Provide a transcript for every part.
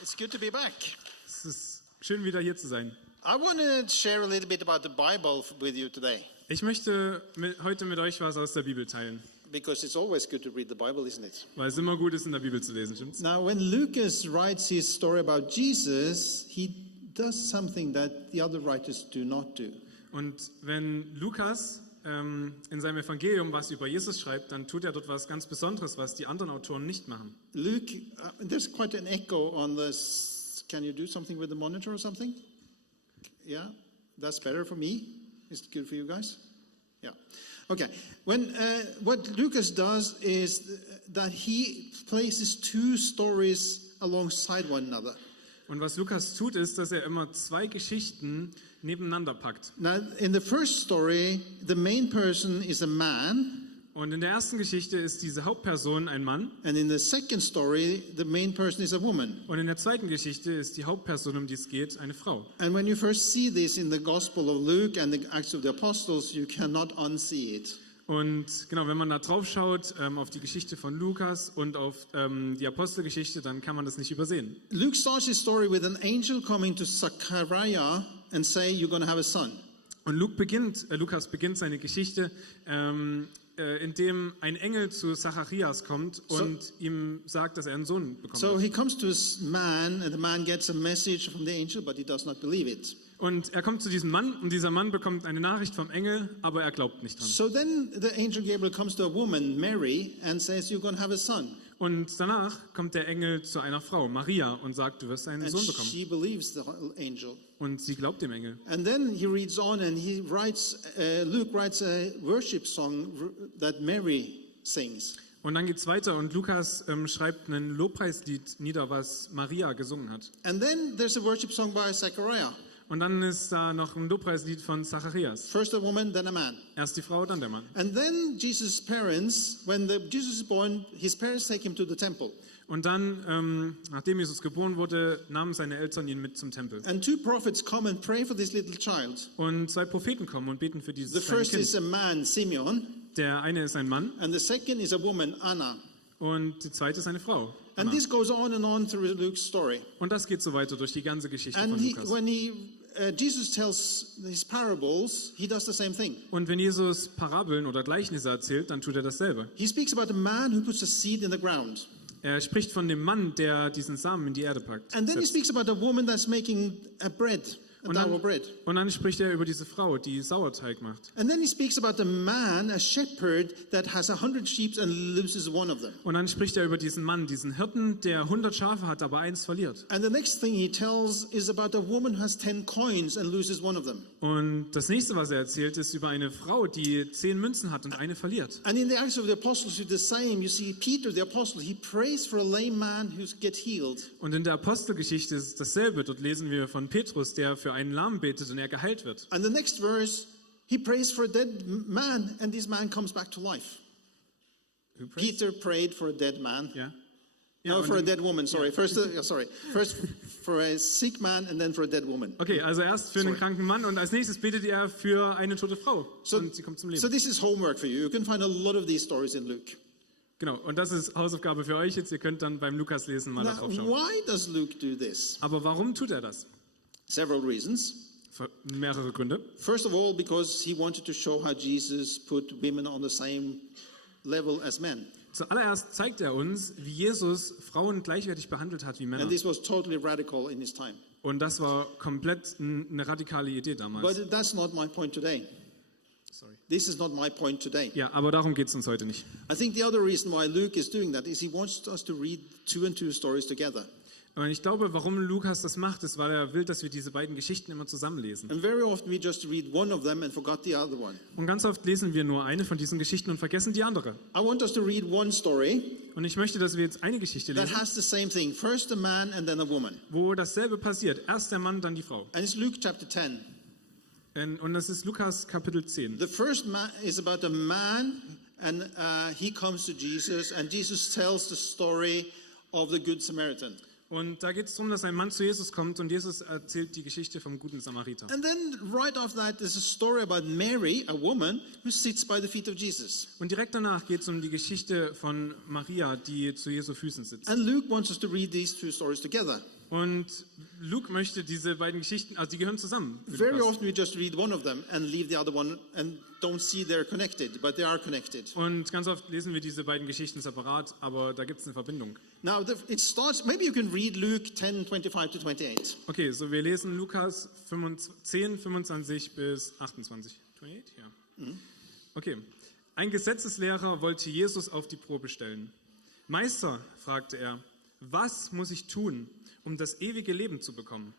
It's good to be back. Es ist schön, wieder hier zu sein. I want to share a little bit about the Bible with you today, Ich möchte heute mit euch was aus der Bibel teilen, because it's always good to read the Bible, isn't it? weil es immer gut ist, in der Bibel zu lesen, stimmt's? Now, when Lucas writes his story about Jesus, he does something that the other writers do not do. Und wenn Lukas in seinem Evangelium was über Jesus schreibt, dann tut er dort was ganz Besonderes, was die anderen Autoren nicht machen. Luke, there's quite an echo on this. Can you do something with the monitor or something? Yeah, that's better for me. Is it good for you guys? Yeah. Okay. What Lucas does is that he places two stories alongside one another. Und was Lukas tut, ist, dass er immer zwei Geschichten nebeneinander packt. Now, in the first story, the main person is a man. Und in der ersten Geschichte ist diese Hauptperson ein Mann. And in the second story, the main person is a woman. Und in der zweiten Geschichte ist die Hauptperson, um die es geht, eine Frau. And when you first see this in the Gospel of Luke and the Acts of the Apostles, you cannot unsee it. Und genau, wenn man da drauf schaut, auf die Geschichte von Lukas und auf die Apostelgeschichte, dann kann man das nicht übersehen. Luke starts his story with an angel coming to Zachariah and say, "You're going to have a son." Und Lukas beginnt seine Geschichte, indem ein Engel zu Zacharias kommt und ihm sagt, dass er einen Sohn bekommt. So he comes to this man, and the man gets a message from the angel, but he does not believe it. Und er kommt zu diesem Mann und dieser Mann bekommt eine Nachricht vom Engel, aber er glaubt nicht dran. So then the angel Gabriel comes to a woman, Mary, and says, "You're going to have a son." Und danach kommt der Engel zu einer Frau, Maria, und sagt, du wirst einen And Sohn bekommen. she believes the angel. Und sie glaubt dem Engel. And then he reads on, and Luke writes a worship song that Mary sings. Und dann geht's weiter und Lukas schreibt ein Lobpreislied nieder, was Maria gesungen hat. And then there's a worship song by Zechariah. Und dann ist da noch ein Lobpreislied von Zacharias. First a woman, then a man. Erst die Frau, dann der Mann. And then Jesus' parents, Jesus is born, his parents take him to the temple. Und dann, nachdem Jesus geboren wurde, nahmen seine Eltern ihn mit zum Tempel. And two prophets come and pray for this little child. Und zwei Propheten kommen und beten für The dieses kleine first is Kind. a man, Simeon, Der eine ist ein Mann and the second is a woman, Anna. und die zweite ist eine Frau. And Anna. this goes on through Luke's story. Und das geht so weiter durch die ganze Geschichte And von Lukas. when Jesus tells his parables, he does the same thing. Und wenn Jesus Parabeln oder Gleichnisse erzählt, dann tut er dasselbe. He speaks about a man who puts a seed in the ground. Er spricht von dem Mann, der diesen Samen in die Erde packt. And then he setzt. speaks about a woman that's making a dough bread. Und dann spricht er über diese Frau, die Sauerteig macht. And then he speaks about a man, a shepherd, that has 100 sheep and loses one of them. Und dann spricht er über diesen Mann, diesen Hirten, der 100 Schafe hat, aber eins verliert. And the next thing he tells is about a woman who has 10 coins and loses one of them. Und das nächste, was er erzählt, ist über eine Frau, die 10 Münzen hat und eine verliert. And in the Acts of the Apostles, it's the same. You see Peter, the apostle, he prays for a lame man who gets healed. Und in der Apostelgeschichte ist es dasselbe. Dort lesen wir von Petrus, der für einen Lahmen betet und er geheilt wird. And the next verse, he prays for a dead man, and this man comes back to life. Peter prayed for a dead man. Ja. No, for a dead woman, sorry. First for a sick man and then for a dead woman. Okay, also erst für einen kranken Mann und als nächstes betet er für eine tote Frau und sie kommt zum Leben. So this is homework for you. You can find a lot of these stories in Luke. Genau, und das ist Hausaufgabe für euch jetzt. Ihr könnt dann beim Lukas lesen mal da Now, drauf schauen. why does Luke do this? Aber warum tut er das? Several reasons. Für mehrere Gründe. First of all, because he wanted to show how Jesus put women on the same level as men. Zuallererst zeigt er uns, wie Jesus Frauen gleichwertig behandelt hat wie Männer. And this was totally radical in his time. Und das war komplett eine radikale Idee damals. But that's not my point today. Sorry. This is not my point today. Ja, aber darum geht es uns heute nicht. I think the other reason why Luke is doing that is he wants us to read two and two stories together. Und ich glaube, warum Lukas das macht, ist, weil er will, dass wir diese beiden Geschichten immer zusammenlesen. And very often we just read one of them and forgot the other one. Und ganz oft lesen wir nur eine von diesen Geschichten und vergessen die andere. I want us to read one story Und ich möchte, dass wir jetzt eine Geschichte that lesen, has the same thing. First a man and then a woman. wo dasselbe passiert. Erst der Mann, dann die Frau. And it's Luke chapter 10. Und das ist Lukas Kapitel 10. The first man is about a man and he comes to Jesus and Jesus tells the story of the Good Samaritan. Und da geht es darum, dass ein Mann zu Jesus kommt und Jesus erzählt die Geschichte vom guten Samariter. And then right after that there's a story about Mary, a woman who sits by the feet of Jesus. Und direkt danach geht es um die Geschichte von Maria, die zu Jesu Füßen sitzt. And Luke wants us to read these two stories together. Und Luke möchte diese beiden Geschichten, also die gehören zusammen. für Very Lukas. often we just read one of them and leave the other one and don't see they're connected, but they are connected. Und ganz oft lesen wir diese beiden Geschichten separat, aber da gibt es eine Verbindung. Now it starts, maybe you can read Luke 10, 25 to 28. Okay, so wir lesen Lukas 10, 25 bis 28. 28? Ja. Okay. Ein Gesetzeslehrer wollte Jesus auf die Probe stellen. Meister, fragte er, was muss ich tun, um das ewige Leben zu bekommen?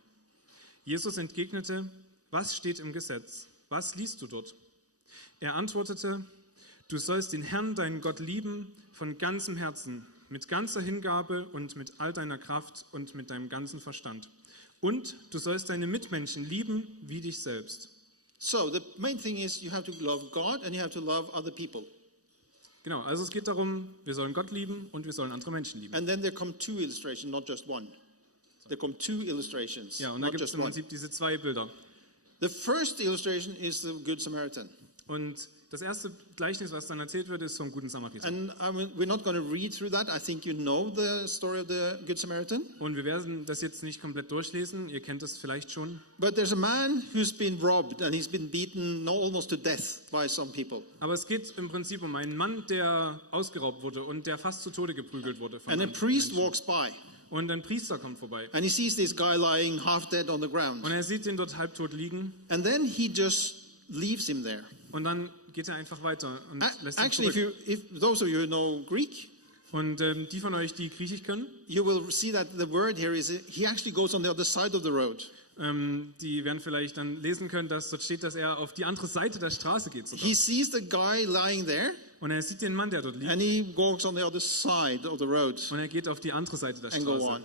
Jesus entgegnete, was steht im Gesetz? Was liest du dort? Er antwortete, du sollst den Herrn, deinen Gott, lieben von ganzem Herzen, mit ganzer Hingabe und mit all deiner Kraft und mit deinem ganzen Verstand. Und du sollst deine Mitmenschen lieben wie dich selbst. So the main thing is you have to love God and you have to love other people. Genau, also es geht darum, wir sollen Gott lieben und wir sollen andere Menschen lieben. And then there come two illustrations, not just one. There come two illustrations, Ja, und da not gibt es just im one. Prinzip diese zwei Bilder. The first illustration is the Good Samaritan. Und das erste Gleichnis, was dann erzählt wird, ist vom guten Samariter. And we're not going to read through that. I think you know the story of the Good Samaritan. Und wir werden das jetzt nicht komplett durchlesen, ihr kennt das vielleicht schon. But there's a man who's been robbed and he's been beaten almost to death by some people. Aber es geht im Prinzip um einen Mann, der ausgeraubt wurde und der fast zu Tode geprügelt wurde von And a anderen priest Menschen. walks by Und ein Priester kommt vorbei. and he sees this guy lying half dead on the ground. Und er sieht ihn dort halbtot liegen And then he just leaves him there. und dann geht er einfach weiter und lässt ihn Actually, zurück. if those of you who know Greek, Und die von euch, die Griechisch können, you will see that the word here is he actually goes on the other side of the road. die werden vielleicht dann lesen können, dass dort steht, dass er auf die andere Seite der Straße geht sogar. He sees the guy lying there Und er sieht den Mann, der dort liegt, and he walks on the other side of the road und er geht auf die andere Seite der and go Straße on.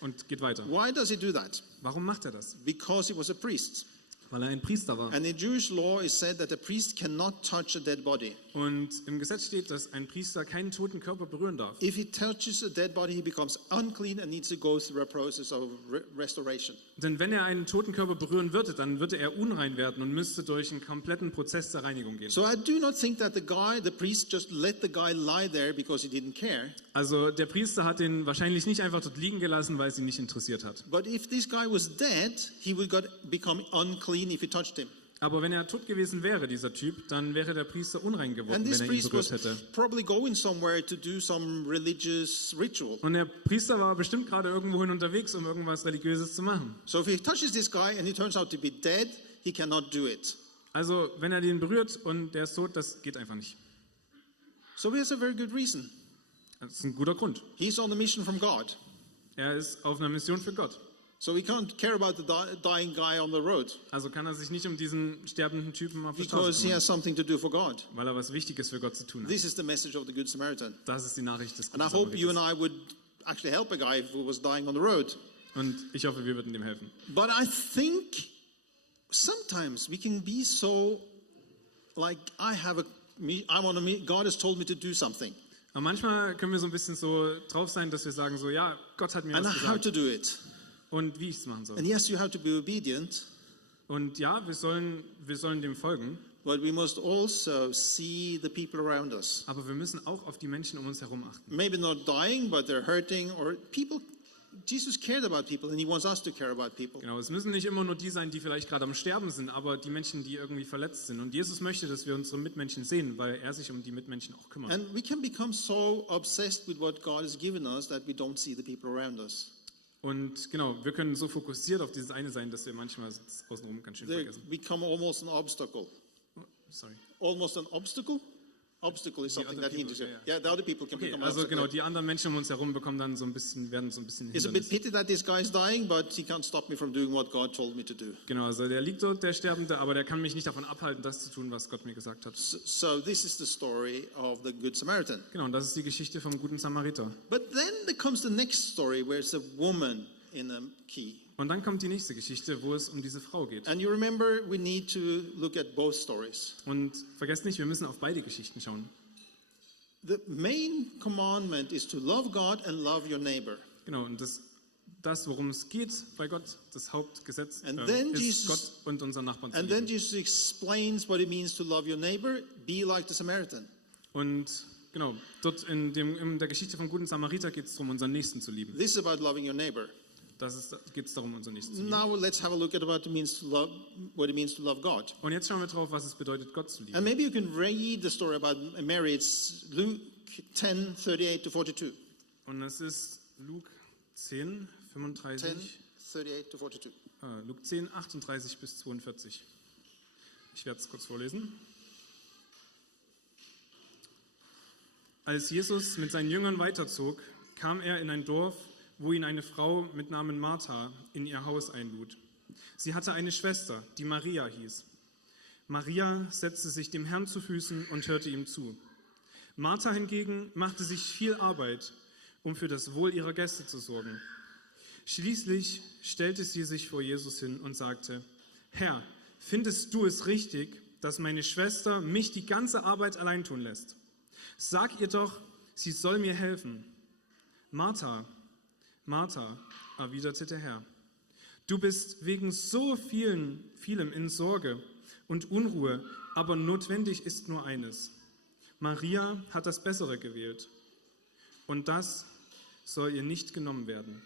und geht weiter. Why does he do that? Warum macht er das? Because he was a priest. Weil er ein Priester war. And in Jewish law it said that a priest cannot touch a dead body. Und im Gesetz steht, dass ein Priester keinen toten Körper berühren darf. If he touches a dead body, he becomes unclean and needs to go through a process of restoration. Denn wenn er einen toten Körper berühren würde, dann würde er unrein werden und müsste durch einen kompletten Prozess der Reinigung gehen. So I do not think that the priest just let the guy lie there because he didn't care. Also der Priester hat ihn wahrscheinlich nicht einfach dort liegen gelassen, weil es ihn nicht interessiert hat. But if this guy was dead, he would become unclean if he touched him. Aber wenn er tot gewesen wäre, dieser Typ, dann wäre der Priester unrein geworden, And this wenn er ihn priest was berührt hätte. probably going somewhere to do some religious ritual. Und der Priester war bestimmt gerade irgendwohin unterwegs, um irgendwas Religiöses zu machen. So if he touches this guy and he turns out to be dead, he cannot do it. Also wenn er den berührt und der ist tot, das geht einfach nicht. So he has a very good reason. Das ist ein guter Grund. He's on a mission from God. Er ist auf einer Mission für Gott. So he can't care about the dying guy on the road Also kann er sich nicht um diesen sterbenden Typen auf der because Straße he kümmern, has something to do for God. weil er was Wichtiges für Gott zu tun hat. This is the message of the Good Samaritan. Das ist die Nachricht des And I guten hope you and Samariters. I would actually help a guy who was dying on the road. Und ich hoffe, wir würden dem helfen. But I think sometimes we can be so like God has told me to do something Aber manchmal können wir so ein bisschen so drauf sein, dass wir sagen so, ja, Gott hat mir and I was have to gesagt do it. und wie ich es machen soll. And yes, you have to be obedient, Und ja, wir sollen dem folgen, but we must also see the people around us. aber wir müssen auch auf die Menschen um uns herum achten. Maybe not dying, but they're hurting or people. Jesus cared about people and he wants us to care about people. Genau, es müssen nicht immer nur die sein, die vielleicht gerade am Sterben sind, aber die Menschen, die irgendwie verletzt sind. Und Jesus möchte, dass wir unsere Mitmenschen sehen, weil er sich um die Mitmenschen auch kümmert. And we can become so obsessed with what God has given us that we don't see the people around us. Und genau, wir können so fokussiert auf dieses eine sein, dass wir manchmal das außenrum ganz schön They vergessen. become almost an obstacle. Sorry. Almost an obstacle? Obstacle is something other that hinders you. people, Yeah, the other people can Okay, become an also obstacle. genau, die anderen Menschen um uns herum bekommen dann werden so ein bisschen It's a bit Hindernis. pity that this guy is dying, but he can't stop me from doing what God told me to do. Genau, also der liegt dort, der Sterbende, aber der kann mich nicht davon abhalten, das zu tun, was Gott mir gesagt hat. So this is the story of the Good Samaritan. Genau, und das ist die Geschichte vom guten Samariter. But then there comes the next story where it's a woman in a key. Und dann kommt die nächste Geschichte, wo es um diese Frau geht. And you remember, we need to look at both stories. Und vergesst nicht, wir müssen auf beide Geschichten schauen. The main commandment is to love God and love your neighbor. Genau, und das, worum es geht bei Gott, das Hauptgesetz, And then ist Jesus- Gott und unseren Nachbarn zu And then lieben. Jesus explains what it means to love your neighbor, be like the Samaritan. Und genau, dort in der Geschichte vom guten Samariter geht es darum, unseren Nächsten zu lieben. This is about loving your neighbor. geht es darum, unser Nächsten zu lieben. Now let's have a look at what it means to love God. Und jetzt schauen wir drauf, was es bedeutet, Gott zu lieben. And maybe you can read the story about Mary. It's Luke 10:38 to 42. Und das ist Luke 10, 35, 10:38 to 42. Luke 10, 38 bis 42. Ich werde es kurz vorlesen. Als Jesus mit seinen Jüngern weiterzog, kam er in ein Dorf, wo ihn eine Frau mit Namen Martha in ihr Haus einlud. Sie hatte eine Schwester, die Maria hieß. Maria setzte sich dem Herrn zu Füßen und hörte ihm zu. Martha hingegen machte sich viel Arbeit, um für das Wohl ihrer Gäste zu sorgen. Schließlich stellte sie sich vor Jesus hin und sagte: Herr, findest du es richtig, dass meine Schwester mich die ganze Arbeit allein tun lässt? Sag ihr doch, sie soll mir helfen. Martha, Martha, erwiderte der Herr, du bist wegen so vielem in Sorge und Unruhe, aber notwendig ist nur eines. Maria hat das Bessere gewählt und das soll ihr nicht genommen werden.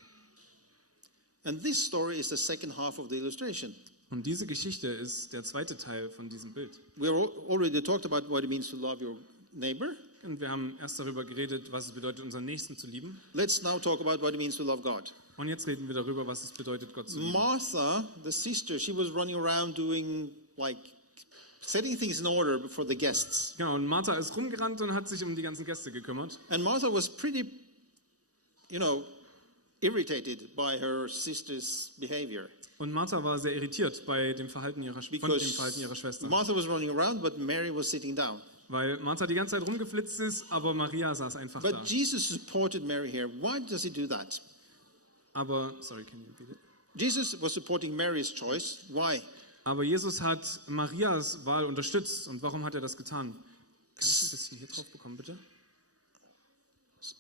And this story is the second half of the illustration. Und diese Geschichte ist der zweite Teil von diesem Bild. We already talked about what it means to love your neighbor. Und wir haben erst darüber geredet, was es bedeutet, unseren Nächsten zu lieben. Let's now talk about what it means to love God. Und jetzt reden wir darüber, was es bedeutet, Gott zu lieben. Martha, the sister, she was running around doing setting things in order for the guests. Genau, und Martha ist rumgerannt und hat sich um die ganzen Gäste gekümmert. And Martha was pretty, irritated by her sister's behavior. Und Martha war sehr irritiert bei dem Verhalten ihrer Schwester. Martha was running around, but Mary was sitting down. Weil Martha die ganze Zeit rumgeflitzt ist, aber Maria saß einfach da. But Jesus supported Mary here. Why does he do that? Aber, sorry, can you repeat it? Jesus was supporting Mary's choice. Why? Aber Jesus hat Marias Wahl unterstützt. Und warum hat er das getan? Kann ich ein bisschen hier drauf bekommen, bitte?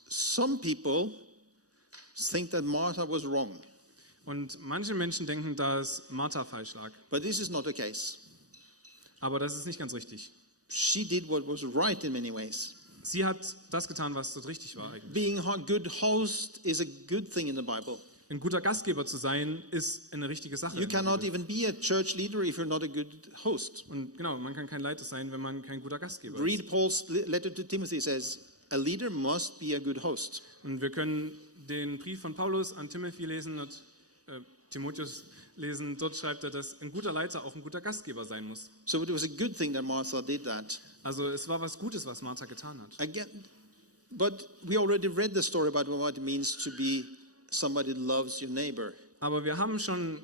Some people think that Martha was wrong. Und manche Menschen denken, dass Martha falsch lag. But this is not the case. Aber das ist nicht ganz richtig. She did what was right in many ways. Sie hat das getan, was dort richtig war eigentlich. Being a good host is a good thing in the Bible. Ein guter Gastgeber zu sein, ist eine richtige Sache. You cannot even be a church leader if you're not a good host. Und genau, man kann kein Leiter sein, wenn man kein guter Gastgeber ist. Read Paul's letter to Timothy says, a leader must be a good host. Und wir können den Brief von Paulus an Timothy lesen und Timotheus lesen. Dort schreibt er, dass ein guter Leiter auch ein guter Gastgeber sein muss. So it was a good thing that Martha did that. Also es war was Gutes, was Martha getan hat. Again, but we already read the story about what it means to be somebody who loves your neighbor. Aber wir haben schon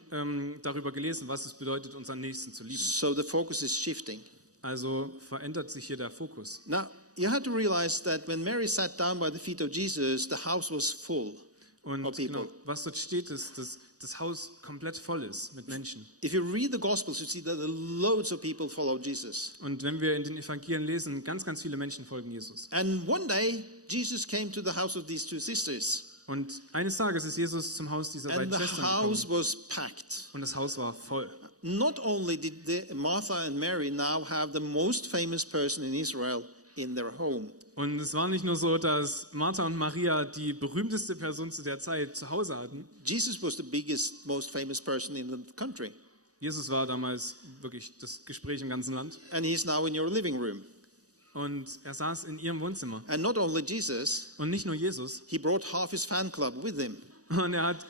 darüber gelesen, was es bedeutet, unseren Nächsten zu lieben. So the focus is shifting. Also verändert sich hier der Fokus. Now, you have to realize that when Mary sat down by the feet of Jesus, the house was full Und of people. genau, was dort steht, ist, dass das Haus komplett voll ist mit Menschen. If you read the Gospels, you see that loads of people follow Jesus. Und wenn wir in den Evangelien lesen, ganz, ganz viele Menschen folgen Jesus. And one day, Jesus came to the house of these two sisters. Und eines Tages ist Jesus zum Haus dieser And beiden the Schwestern house gekommen. was packed. Und das Haus war voll. Not only did Martha and Mary now have the most famous person in Israel in their home, Und es war nicht nur so, dass Martha und Maria die berühmteste Person zu der Zeit zu Hause hatten. Jesus was the biggest, most famous person in the country. Jesus war damals wirklich das Gespräch im ganzen Land. And he's now in your living room. Und er saß in ihrem Wohnzimmer. And not only Jesus, Und nicht nur Jesus, he brought half his fan club with him. und er hat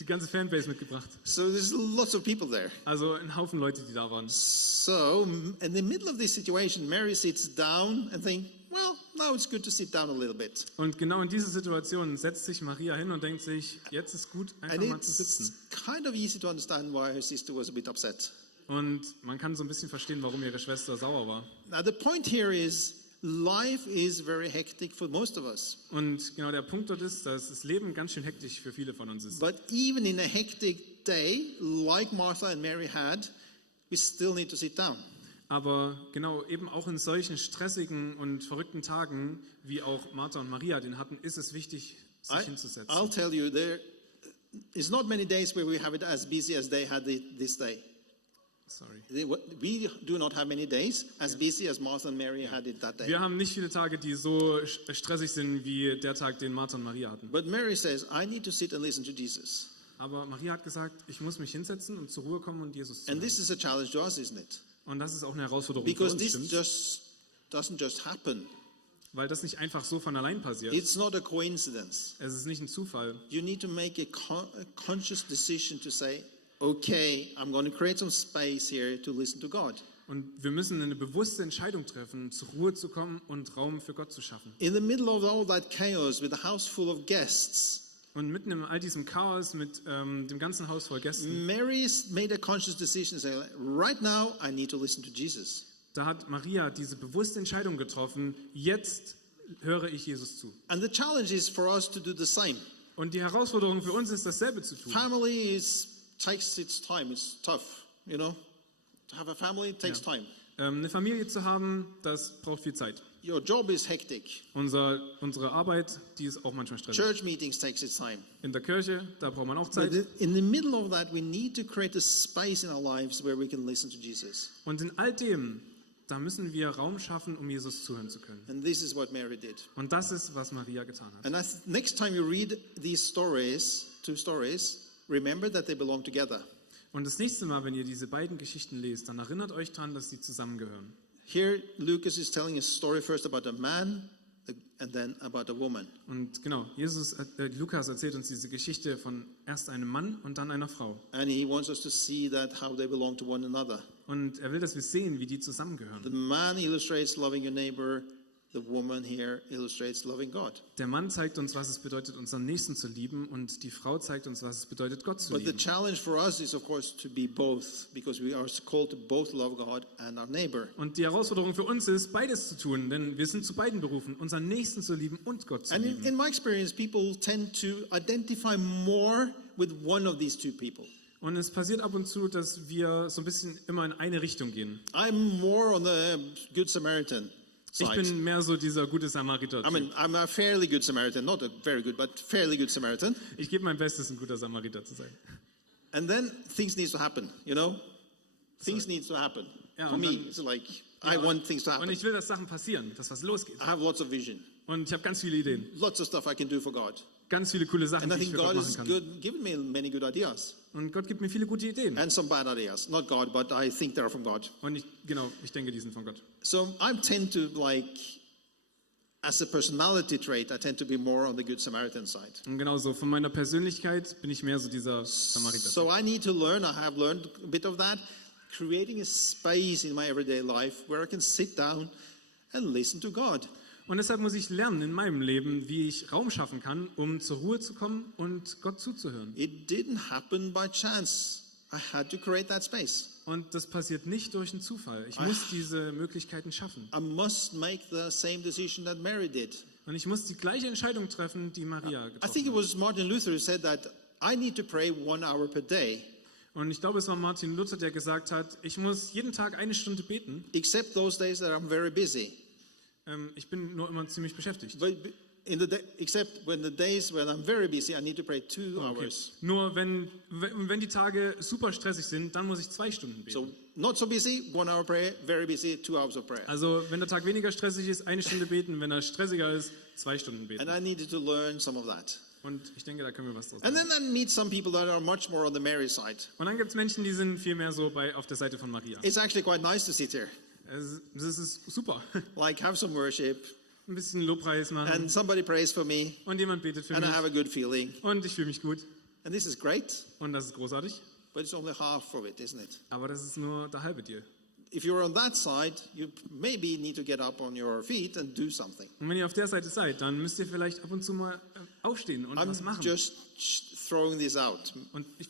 die ganze Fanbase mitgebracht. So there's lots of people there. Also ein Haufen Leute, die da waren. So in the middle of this situation, Mary sits down and thinks, well, now it's good to sit down a little bit. Und genau in dieser Situation setzt sich Maria hin und denkt sich, jetzt ist gut, einfach And mal zu it's sitzen. kind of easy to understand why her sister was a bit upset. Und man kann so ein bisschen verstehen, warum ihre Schwester sauer war. Now the point here is, life is very hectic for most of us. Und genau der Punkt dort ist, dass das Leben ganz schön hektisch für viele von uns ist. But even in a hectic day, like Martha and Mary had, we still need to sit down. Aber genau, eben auch in solchen stressigen und verrückten Tagen, wie auch Martha und Maria den hatten, ist es wichtig, sich hinzusetzen. I'll tell you, there is not many days where we have it as busy as they had this day. Sorry. We do not have many days as busy as Martha and Mary had it that day. Wir haben nicht viele Tage, die so stressig sind wie der Tag, den Martha und Maria hatten. But Mary says, I need to sit and listen to Jesus. aber Maria hat gesagt, ich muss mich hinsetzen und zur Ruhe kommen und Jesus And zuhören. this is a challenge to us, isn't it? Und das ist auch eine Herausforderung für Because uns, this stimmt's? doesn't just happen. Weil das nicht einfach so von allein passiert. It's not a coincidence. Es ist nicht ein Zufall. You need to make a conscious decision to say, okay, I'm going to create some space here to listen to God. Und wir müssen eine bewusste Entscheidung treffen, zur Ruhe zu kommen und Raum für Gott zu schaffen. In the middle of all that chaos with a house full of guests, Und mitten in all diesem Chaos mit dem ganzen Haus voll Gästen, Mary's made a conscious decision to say, right now I need to listen to Jesus. da hat Maria diese bewusste Entscheidung getroffen, jetzt höre ich Jesus zu. And the challenge is for us to do the same. Und die Herausforderung für uns ist, dasselbe zu tun. Family takes its time. It's tough, you know. To have a family takes time. Eine Familie zu haben, das braucht viel Zeit. Your job is hectic. Unsere Arbeit, die ist auch manchmal stressig. Church meetings takes its time. In der Kirche, da braucht man auch But Zeit. in the middle of that, we need to create a space in our lives where we can listen to Jesus. Und in all dem, da müssen wir Raum schaffen, um Jesus zuhören zu können. And this is what Mary did. Und das ist, was Maria getan hat. And next time you read these stories, two stories, remember that they belong together. Und das nächste Mal, wenn ihr diese beiden Geschichten lest, dann erinnert euch daran, dass sie zusammengehören. Here, Lucas is telling a story first about a man and then about a woman. Und genau, Lukas erzählt uns diese Geschichte von erst einem Mann und dann einer Frau. And he wants us to see that how they belong to one another. Und er will, dass wir sehen, wie die zusammengehören. The man illustrates loving your neighbor. The woman here illustrates loving God. Der Mann zeigt uns, was es bedeutet, unseren Nächsten zu lieben, und die Frau zeigt uns, was es bedeutet, Gott zu But the lieben. challenge for us is, of course, to be both, because we are called to both love God and our neighbor. Und die Herausforderung für uns ist, beides zu tun, denn wir sind zu beiden berufen, unseren Nächsten zu lieben und Gott zu And lieben. in my experience, people tend to identify more with one of these two people. Und es passiert ab und zu, dass wir so ein bisschen immer in eine Richtung gehen. I'm more on the Good Samaritan Ich side. bin mehr so dieser gute Samariter. I mean, I'm a fairly good Samaritan, not a very good, but fairly good Samaritan. Ich gebe mein Bestes, ein guter Samariter zu sein. And then things need to happen, you know? Things need to happen. Ja, For und me, dann- it's like, I want things to Und happen. ich will, dass Sachen passieren, dass was losgeht. I have lots of vision, Und ich habe ganz viele Ideen, lots of stuff I can do for God. ganz viele coole Sachen, And I die ich think für Gott God machen has kann. given me many good ideas. Und Gott gibt mir viele gute Ideen. And some bad ideas. Not God, but I think they're from God. Und ich denke, die sind von Gott. So I tend to as a personality trait, I tend to be more on the Good Samaritan side. Und genauso, von meiner Persönlichkeit bin ich mehr so dieser Samariter. So I need to learn, I have learned a bit of that, creating a space in my everyday life where I can sit down and listen to God. Und deshalb muss ich lernen in meinem Leben, wie ich Raum schaffen kann, um zur Ruhe zu kommen und Gott zuzuhören. It didn't happen by chance. I had to create that space. Und das passiert nicht durch einen Zufall. Ich muss diese Möglichkeiten schaffen. I must make the same decision that Mary did. Und ich muss die gleiche Entscheidung treffen, die Maria I think getroffen it hat. was Martin Luther who said that I need to pray 1 hour per day, Und ich glaube, es war Martin Luther, der gesagt hat, ich muss jeden Tag 1 Stunde beten. except those days that I'm very busy. Ich bin nur immer ziemlich beschäftigt. But except when the days when I'm very busy, I need to pray 2 Okay. hours. Nur wenn die Tage super stressig sind, dann muss ich 2 Stunden beten. So not so busy, 1 hour prayer, very busy, 2 hours of prayer. Also wenn der Tag weniger stressig ist, 1 Stunde beten, wenn er stressiger ist, 2 Stunden beten. And I needed to learn some of that. Und ich denke, da können wir was draus And lernen. then I meet some people that are much more on the Mary side. Und dann gibt es Menschen, die sind viel mehr so auf der Seite von Maria. It's actually quite nice to sit here, Das ist super. like have some worship, Ein bisschen Lobpreis machen and somebody prays for me, und jemand betet für and I mich have a good feeling. und ich fühle mich gut And this is great, und das ist großartig. but it's only half of it, isn't it? Aber das ist nur der halbe Deal. If you're on that side, you maybe need to get up on your feet and do something. Und wenn ihr auf der Seite seid, dann müsst ihr vielleicht ab und zu mal aufstehen und was I'm machen. just throwing this out. Und ich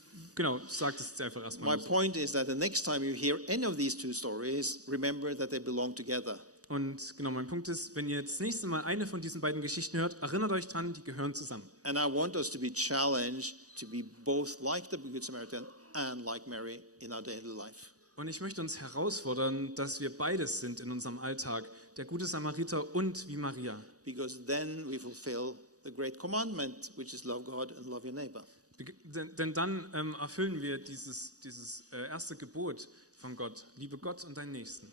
sage das jetzt einfach My erstmal. point is that the next time you hear any of these two stories, remember that they belong together. Und genau, mein Punkt ist, wenn ihr jetzt das nächste Mal eine von diesen beiden Geschichten hört, erinnert euch dran, die gehören zusammen. And I want us to be challenged to be both like the Good Samaritan and like Mary in our daily life. Und ich möchte uns herausfordern, dass wir beides sind in unserem Alltag, der gute Samariter und wie Maria. Because then we fulfill the great commandment, which is love God and love your neighbor. Denn dann erfüllen wir dieses erste Gebot von Gott, liebe Gott und deinen Nächsten.